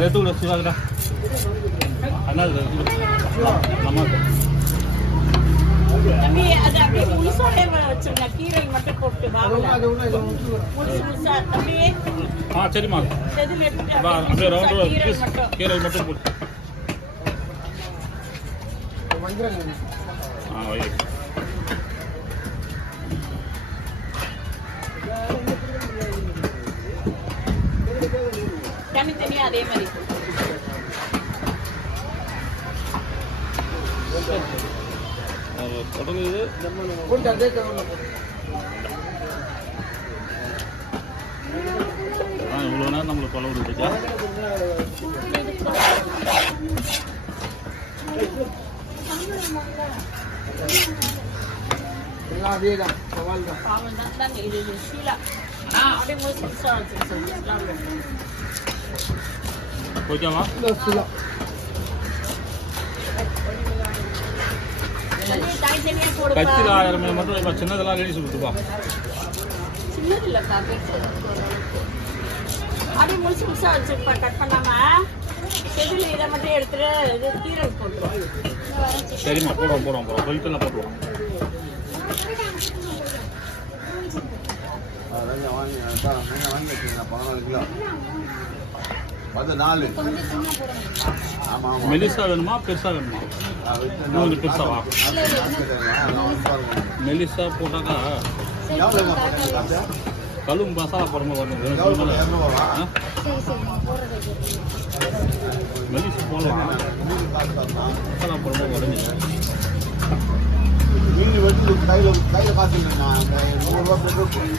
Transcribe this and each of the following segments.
அதை எடுத்து சூடாகடா. அதனால நம்ம தம்பி அது அப்படியே முழுசாவே வச்சிருங்க. கீரை மட்டும் போட்டு தம்பி. சரிம்மா. அப்படியே ரவுண்ட் கீரை மட்டும் போட்டு தனித்தனியா அதே மாதிரி தொடங்குது. இவ்வளோ நேரம் நம்மளுக்கு தொலை விட்டுச்சா? ஓகேவா? கத்தியில் 1000 மட்டும் இப்போ சின்னதெல்லாம் ரெடி சொல்லிட்டுப்பா. சின்னது இல்லைக்கா அப்படியே முழுசு முழுசாக வச்சுருப்பா. கட் பண்ணாம செதில் இதை மட்டும் எடுத்துட்டு இது கீரை போட்டுருவோம். சரிம்மா, போடுவோம் வெளுத்தெல்லாம் போட்டுருவோம். மெலிசா வேணுமா பெருசா வேணுமா? பெருசாவா? மெலிசா போட்டாக்கா கழுவும் மசாலா போடும்போது மெலிசா போடலாம். மசாலா போடும்போது உடனே மீன் வெட்டி கையில் காத்துருந்தேன். அந்த 100 ரூபா பெட்ரோல்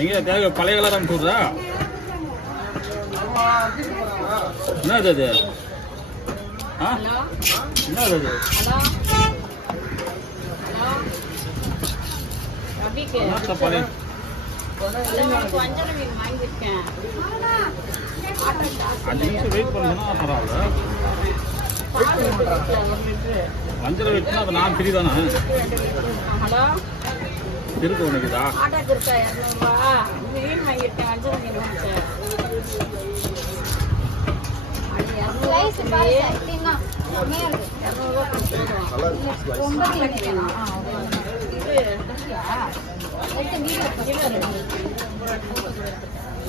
எங்க தேவை பழைய கலர் சொல்றா? என்னது அது? என்னது அது? பழைய 5 நிமிஷம் வெயிட் பண்ணுன்னா பரவாயில்ல. வஞ்சரை வச்சுன்னா அப்போ நான் ஃப்ரீ தானே? இருக்கு உனக்குதா?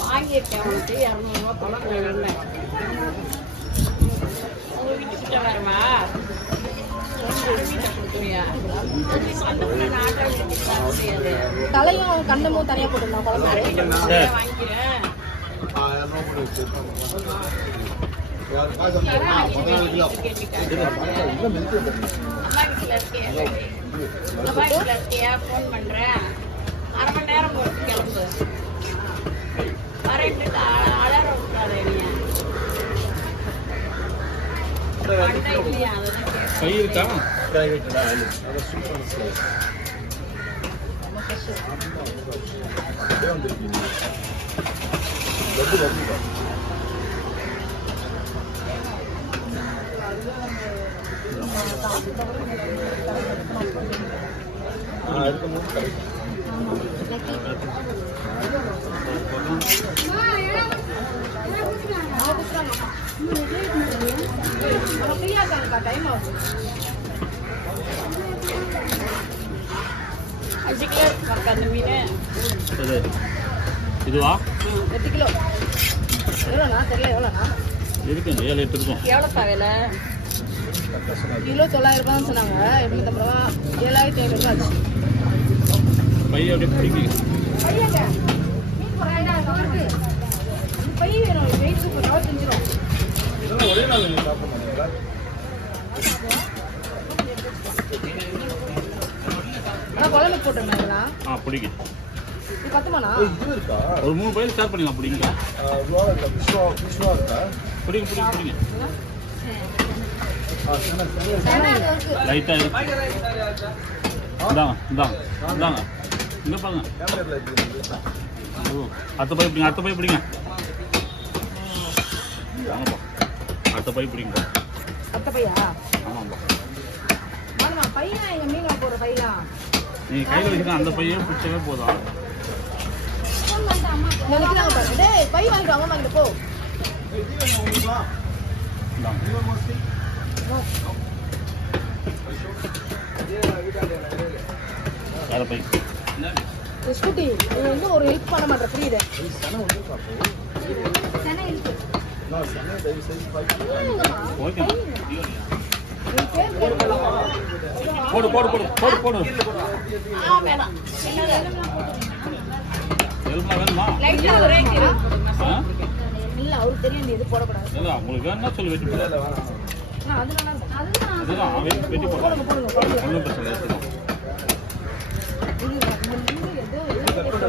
வாங்கியிருக்கேன் உனக்கு 200 ரூபா பழம் வேணும். உங்க வீட்டுக்கிட்ட வரமா? தலையும் கண்ணமும் தனியா போட்டுடலாம். வாங்கிக்கிறேன். போன் பண்றேன். 1/2 மணி நேரம் போட்டு கிளம்பு. வரட்டு அலாரம் விட்டாரு. கை இருக்கா? டைம் ஆகுது. 5 கிலோ இருக்கு அந்த மீன். இதுவா? 8 கிலோ. எவ்வளோண்ணா? தெரியல எவ்வளோண்ணா இருக்கு. 7-8 இருக்கும். எவ்வளோப்பா விலை? கிலோ 900 ரூபான்னு சொன்னாங்க. 850 ரூபா 7500 ரூபா ஆச்சு. பைய அப்படியே பிடிக்கி பை வேணும். வெயிட் சூப்பர் செஞ்சிடும். ஒரே நாள் சாப்பிட ஆனால் குழம்பு போட்டுருந்தா பிடிக்கும். இது பத்துமாண்ணா? இது இருக்கா? ஒரு 3 பையில ஸ்டார்ட் பண்ணிக்கலாம். பிடிங்க இருக்கா? பிடிங்க. லைட்டாக இந்தாங்க இந்தாங்க இந்தாங்க இங்கே பாருங்க அடுத்த பை பிடிங்க அடுத்த பை பிடிங்க வாங்கப்பா அடுத்த பை பிடிங்கப்பா அத்தை பையா ஆமாம்ப்பா வாங்கம்மா பையன் எங்க மீன் போற பையன் நீங்கள் கையில் வச்சுருக்க அந்த பையே பிடிச்சவே போதும் நினைக்கிறாங்க பாருங்க டேய் பை வாங்கிட்டு வாங்க வாங்கிட்டு போ இந்தாங்க வேறு பை ஸ்கூட்டி நீ வந்து ஒரு ஹெல்ப் பண்ண மாட்டேன் புரியுது ஓகே போடு போடு போடு போடு போடு வேணாம் சின்னதா எலும்புலாம் வேணுமா லைட்டா ஒரே கீரை ஆ இல்ல அவருக்கு தெரியும் எது போடக்கூடாது இல்லை உங்களுக்கு வேணும்னா சொல்லி வெட்டி போடு அது நல்லா இருக்கு அதுதான் அதுதான் வெட்டி போடுறோம் போடுங்க போடுங்க ஒன்றும் பிரச்சனை இல்லை இது எது